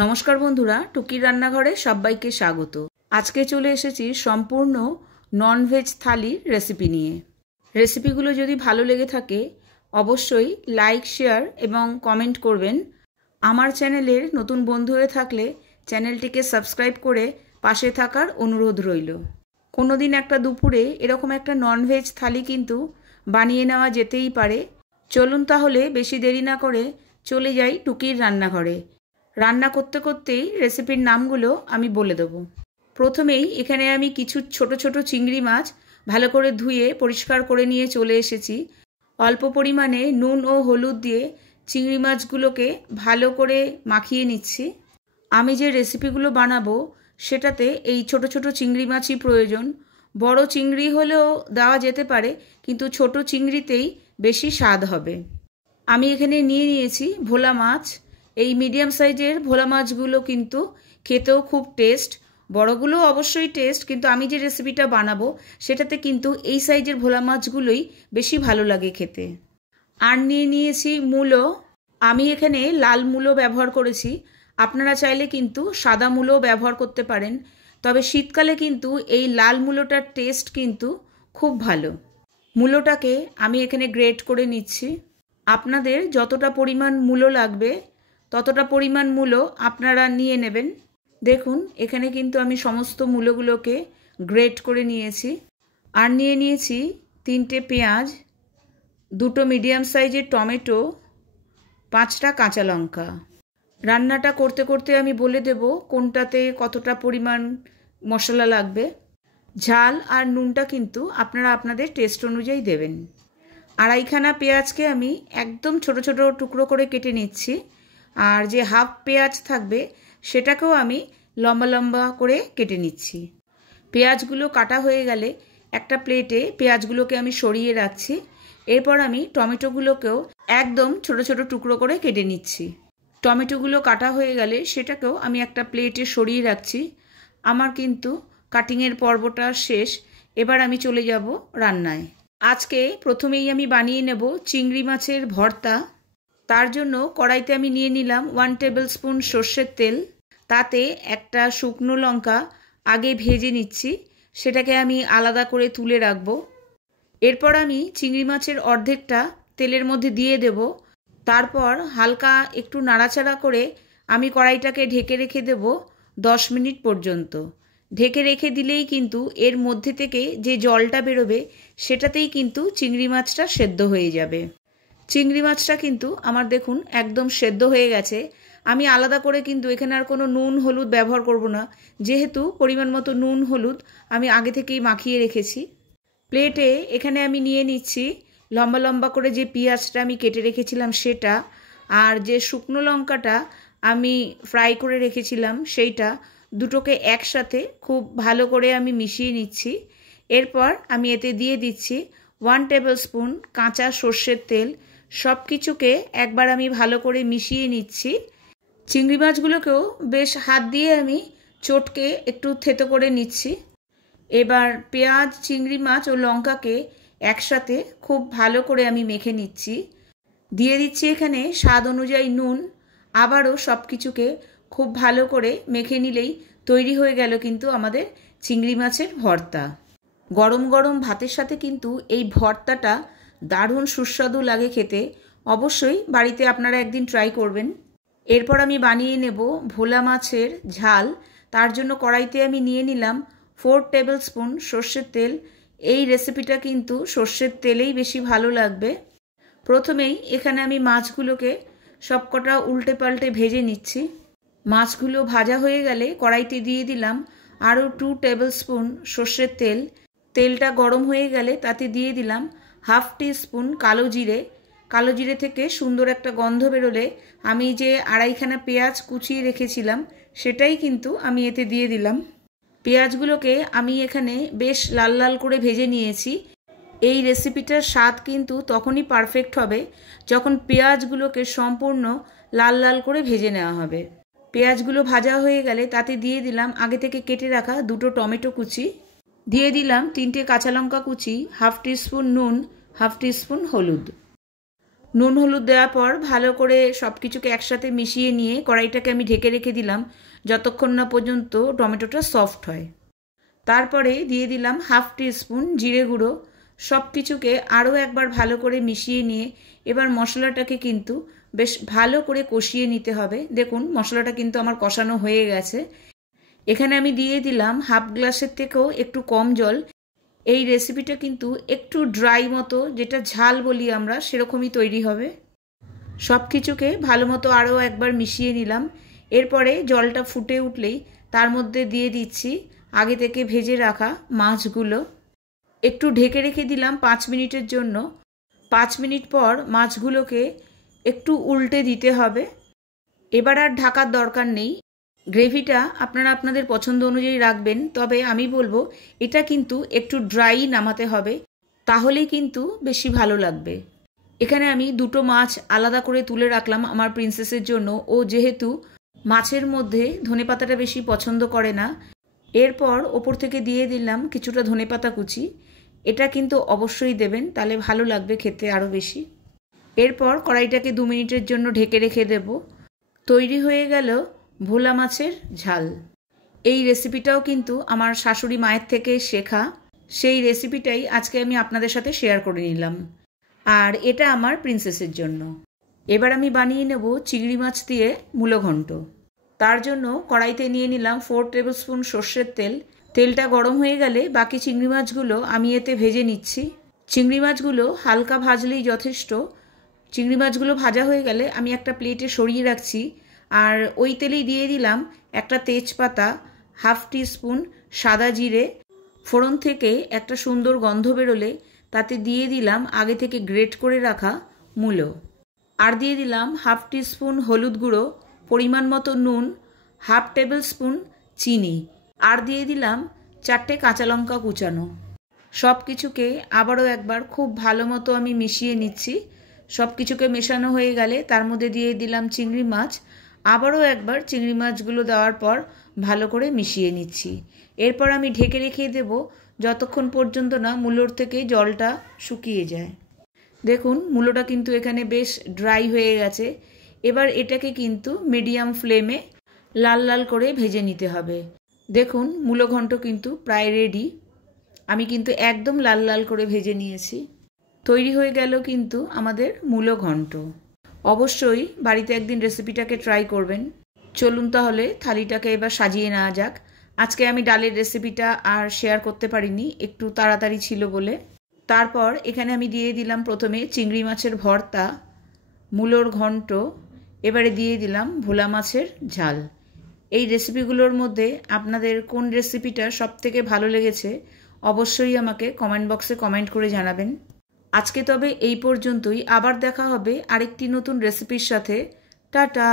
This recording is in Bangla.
নমস্কার বন্ধুরা, টুকির রান্নাঘরে সবাইকে স্বাগত। আজকে চলে এসেছি সম্পূর্ণ ননভেজ থালির রেসিপি নিয়ে। রেসিপিগুলো যদি ভালো লেগে থাকে অবশ্যই লাইক, শেয়ার এবং কমেন্ট করবেন। আমার চ্যানেলের নতুন বন্ধু হয়ে থাকলে চ্যানেলটিকে সাবস্ক্রাইব করে পাশে থাকার অনুরোধ রইল। কোনো দিন একটা দুপুরে এরকম একটা ননভেজ থালি কিন্তু বানিয়ে নেওয়া যেতেই পারে। চলুন তাহলে বেশি দেরি না করে চলে যাই টুকির রান্নাঘরে। রান্না করতে করতেই রেসিপির নামগুলো আমি বলে দেব। প্রথমেই এখানে আমি কিছু ছোট ছোট চিংড়ি মাছ ভালো করে ধুয়ে পরিষ্কার করে নিয়ে চলে এসেছি। অল্প পরিমাণে নুন ও হলুদ দিয়ে চিংড়ি মাছগুলোকে ভালো করে মাখিয়ে নিচ্ছি। আমি যে রেসিপিগুলো বানাবো সেটাতে এই ছোট ছোট চিংড়ি মাছই প্রয়োজন। বড় চিংড়ি হলেও দেওয়া যেতে পারে, কিন্তু ছোট চিংড়িতেই বেশি স্বাদ হবে। আমি এখানে নিয়েছি ভোলা মাছ। এই মিডিয়াম সাইজের ভোলা মাছগুলো কিন্তু খেতেও খুব টেস্ট, বড়গুলো অবশ্যই টেস্ট, কিন্তু আমি যে রেসিপিটা বানাবো সেটাতে কিন্তু এই সাইজের ভোলা মাছগুলোই বেশি ভালো লাগে খেতে। আর নিয়েছি মূলো। আমি এখানে লাল মূলো ব্যবহার করেছি, আপনারা চাইলে কিন্তু সাদা মূলোও ব্যবহার করতে পারেন, তবে শীতকালে কিন্তু এই লাল মূলোটার টেস্ট কিন্তু খুব ভালো। মূলোটাকে আমি এখানে গ্রেট করে নিচ্ছি। আপনাদের যতটা পরিমাণ মূলো লাগবে ততটা পরিমাণ মূলো আপনারা নিয়ে নেবেন। দেখুন এখানে কিন্তু আমি সমস্ত মূলোগুলোকে গ্রেট করে নিয়েছি। আর নিয়েছি 3টে পেঁয়াজ, 2টো মিডিয়াম সাইজের টমেটো, 5টা কাঁচা লঙ্কা। রান্নাটা করতে করতে আমি বলে দেব কোনটাতে কতটা পরিমাণ মশলা লাগবে। ঝাল আর নুনটা কিন্তু আপনারা আপনাদের টেস্ট অনুযায়ী দেবেন। আড়াইখানা পেঁয়াজকে আমি একদম ছোট ছোট টুকরো করে কেটে নিচ্ছি, আর যে হাফ পেঁয়াজ থাকবে সেটাকেও আমি লম্বা লম্বা করে কেটে নিচ্ছি। পেঁয়াজগুলো কাটা হয়ে গেলে একটা প্লেটে পেঁয়াজগুলোকে আমি সরিয়ে রাখছি। এরপর আমি টমেটোগুলোকেও একদম ছোট ছোট টুকরো করে কেটে নিচ্ছি। টমেটোগুলো কাটা হয়ে গেলে সেটাকেও আমি একটা প্লেটে সরিয়ে রাখছি। আমার কিন্তু কাটিংয়ের পর্বটা শেষ, এবার আমি চলে যাব রান্নায়। আজকে প্রথমেই আমি বানিয়ে নেব চিংড়ি মাছের ভর্তা। তার জন্য কড়াইতে আমি নিয়ে নিলাম 1 টেবিল স্পুন সর্ষের তেল। তাতে একটা শুকনো লঙ্কা আগে ভেজে নিচ্ছি, সেটাকে আমি আলাদা করে তুলে রাখবো। এরপর আমি চিংড়ি মাছের অর্ধেকটা তেলের মধ্যে দিয়ে দেব। তারপর হালকা একটু নাড়াচাড়া করে আমি কড়াইটাকে ঢেকে রেখে দেব 10 মিনিট পর্যন্ত। ঢেকে রেখে দিলেই কিন্তু এর মধ্যে থেকে যে জলটা বেরোবে সেটাতেই কিন্তু চিংড়ি মাছটা সেদ্ধ হয়ে যাবে। চিংড়ি মাছটা কিন্তু আমার দেখুন একদম সেদ্ধ হয়ে গেছে। আমি আলাদা করে কিন্তু এখানে আর কোনো নুন হলুদ ব্যবহার করব না, যেহেতু পরিমাণ মতো নুন হলুদ আমি আগে থেকেই মাখিয়ে রেখেছি। প্লেটে এখানে আমি নিয়ে নিচ্ছি লম্বা লম্বা করে যে পেঁয়াজটা আমি কেটে রেখেছিলাম সেটা, আর যে শুকনো লঙ্কাটা আমি ফ্রাই করে রেখেছিলাম সেইটা, দুটোকে একসাথে খুব ভালো করে আমি মিশিয়ে নিচ্ছি। এরপর আমি এতে দিয়ে দিচ্ছি 1 টেবিল স্পুন কাঁচা সর্ষের তেল। সব কিছুকে একবার আমি ভালো করে মিশিয়ে নিচ্ছি। চিংড়ি মাছগুলোকেও বেশ হাত দিয়ে আমি চটকে একটু থেতো করে নিচ্ছি। এবার পেঁয়াজ, চিংড়ি মাছ ও লঙ্কাকে একসাথে খুব ভালো করে আমি মেখে নিচ্ছি। দিয়ে দিচ্ছি এখানে স্বাদ অনুযায়ী নুন। আবারও সব কিছুকে খুব ভালো করে মেখে নিলেই তৈরি হয়ে গেল কিন্তু আমাদের চিংড়ি মাছের ভর্তা। গরম গরম ভাতের সাথে কিন্তু এই ভর্তাটা দারুণ সুস্বাদু লাগে খেতে। অবশ্যই বাড়িতে আপনারা একদিন ট্রাই করবেন। এরপর আমি বানিয়ে নেব ভোলা মাছের ঝাল। তার জন্য কড়াইতে আমি নিয়ে নিলাম 4 টেবিল স্পুন সর্ষের তেল। এই রেসিপিটা কিন্তু সর্ষের তেলেই বেশি ভালো লাগবে। প্রথমেই এখানে আমি মাছগুলোকে সবকটা উল্টে পাল্টে ভেজে নিচ্ছি। মাছগুলো ভাজা হয়ে গেলে কড়াইতে দিয়ে দিলাম আরও 2 টেবিল স্পুন সর্ষের তেল। তেলটা গরম হয়ে গেলে তাতে দিয়ে দিলাম হাফ টিস্পুন কালো জিরে। কালো জিরে থেকে সুন্দর একটা গন্ধ বেরোলে আমি যে আড়াইখানা পেঁয়াজ কুচিয়ে রেখেছিলাম সেটাই কিন্তু আমি এতে দিয়ে দিলাম। পেঁয়াজগুলোকে আমি এখানে বেশ লাল লাল করে ভেজে নিয়েছি। এই রেসিপিটার স্বাদ কিন্তু তখনই পারফেক্ট হবে যখন পেঁয়াজগুলোকে সম্পূর্ণ লাল লাল করে ভেজে নেওয়া হবে। পেঁয়াজগুলো ভাজা হয়ে গেলে তাতে দিয়ে দিলাম আগে থেকে কেটে রাখা 2টো টমেটো কুচি, দিয়ে দিলাম 3টে কাঁচা লঙ্কা কুচি, হাফ টিস্পুন নুন, হাফ টিস্পুন হলুদ। নুন হলুদ দেওয়ার পর ভালো করে সব কিছুকে একসাথে মিশিয়ে নিয়ে কড়াইটাকে আমি ঢেকে রেখে দিলাম যতক্ষণ না পর্যন্ত টমেটোটা সফট হয়। তারপরে দিয়ে দিলাম 1/2 টিস্পুন জিরে গুঁড়ো। সব কিছুকে আরও একবার ভালো করে মিশিয়ে নিয়ে এবার মশলাটাকে কিন্তু বেশ ভালো করে কষিয়ে নিতে হবে। দেখুন মশলাটা কিন্তু আমার কষানো হয়ে গেছে। এখানে আমি দিয়ে দিলাম 1/2 গ্লাসের থেকেও একটু কম জল। এই রেসিপিটা কিন্তু একটু ড্রাই মতো, যেটা ঝাল বলি আমরা, সেরকমই তৈরি হবে। সব কিছুকে ভালো মতো আরও একবার মিশিয়ে নিলাম। এরপরে জলটা ফুটে উঠলেই তার মধ্যে দিয়ে দিচ্ছি আগে থেকে ভেজে রাখা মাছগুলো। একটু ঢেকে রেখে দিলাম 5 মিনিটের জন্য। 5 মিনিট পর মাছগুলোকে একটু উল্টে দিতে হবে। এবার আর ঢাকার দরকার নেই। গ্রেভিটা আপনারা আপনাদের পছন্দ অনুযায়ী রাখবেন, তবে আমি বলবো এটা কিন্তু একটু ড্রাই নামাতে হবে, তাহলেই কিন্তু বেশি ভালো লাগবে। এখানে আমি 2টো মাছ আলাদা করে তুলে রাখলাম আমার প্রিন্সেসের জন্য। ও যেহেতু মাছের মধ্যে ধনেপাতাটা বেশি পছন্দ করে না। এরপর ওপর থেকে দিয়ে দিলাম কিছুটা ধনেপাতা কুচি। এটা কিন্তু অবশ্যই দেবেন, তাহলে ভালো লাগবে খেতে আরও বেশি। এরপর কড়াইটাকে 2 মিনিটের জন্য ঢেকে রেখে দেব। তৈরি হয়ে গেল ভোলা মাছের ঝাল। এই রেসিপিটাও কিন্তু আমার শাশুড়ি মায়ের থেকে শেখা। সেই রেসিপিটাই আজকে আমি আপনাদের সাথে শেয়ার করে নিলাম। আর এটা আমার প্রিন্সেসের জন্য। এবার আমি বানিয়ে নেব চিংড়ি মাছ দিয়ে মূলো ঘন্ট। তার জন্য কড়াইতে নিয়ে নিলাম 4 টেবিল স্পুন সর্ষের তেল। তেলটা গরম হয়ে গেলে বাকি চিংড়ি মাছগুলো আমি এতে ভেজে নিচ্ছি। চিংড়ি মাছগুলো হালকা ভাজলেই যথেষ্ট। চিংড়ি মাছগুলো ভাজা হয়ে গেলে আমি একটা প্লেটে সরিয়ে রাখছি। আর ওই তেলেই দিয়ে দিলাম একটা তেজপাতা, 1/2 টিস্পুন সাদা জিরে। ফোড়ন থেকে একটা সুন্দর গন্ধ বেরোলে তাতে দিয়ে দিলাম আগে থেকে গ্রেট করে রাখা মূলো। আর দিয়ে দিলাম 1/2 টিস্পুন হলুদ গুঁড়ো, পরিমাণ মতো নুন, 1/2 টেবিল স্পুন চিনি। আর দিয়ে দিলাম 4টে কাঁচা লঙ্কা কুচানো। সব কিছুকে আবারও একবার খুব ভালো মতো আমি মিশিয়ে নিচ্ছি। সব কিছুকে মেশানো হয়ে গেলে তার মধ্যে দিয়ে দিলাম চিংড়ি মাছ। আবারও একবার চিংড়ি মাছগুলো দেওয়ার পর ভালো করে মিশিয়ে নিচ্ছি। এরপর আমি ঢেকে রেখে দেব যতক্ষণ পর্যন্ত না মূলোর থেকে জলটা শুকিয়ে যায়। দেখুন মূলোটা কিন্তু এখানে বেশ ড্রাই হয়ে গেছে। এবার এটাকে কিন্তু মিডিয়াম ফ্লেমে লাল লাল করে ভেজে নিতে হবে। দেখুন মূলো ঘন্ট কিন্তু প্রায় রেডি। আমি কিন্তু একদম লাল লাল করে ভেজে নিয়েছি। তৈরি হয়ে গেল কিন্তু আমাদের মূলো ঘন্ট। অবশ্যই বাড়িতে একদিন রেসিপিটাকে ট্রাই করবেন। চলুন তাহলে থালিটাকে এবার সাজিয়ে নেওয়া যাক। আজকে আমি ডালের রেসিপিটা আর শেয়ার করতে পারিনি, একটু তাড়াতাড়ি ছিল বলে। তারপর এখানে আমি দিয়ে দিলাম প্রথমে চিংড়ি মাছের ভর্তা, মূলোর ঘন্ট, এবারে দিয়ে দিলাম ভোলা মাছের ঝাল। এই রেসিপিগুলোর মধ্যে আপনাদের কোন রেসিপিটা সবথেকে ভালো লেগেছে অবশ্যই আমাকে কমেন্ট বক্সে কমেন্ট করে জানাবেন। আজকে তবে এই পর্যন্তই। আবার দেখা হবে আরেকটি নতুন রেসিপির সাথে। টাটা।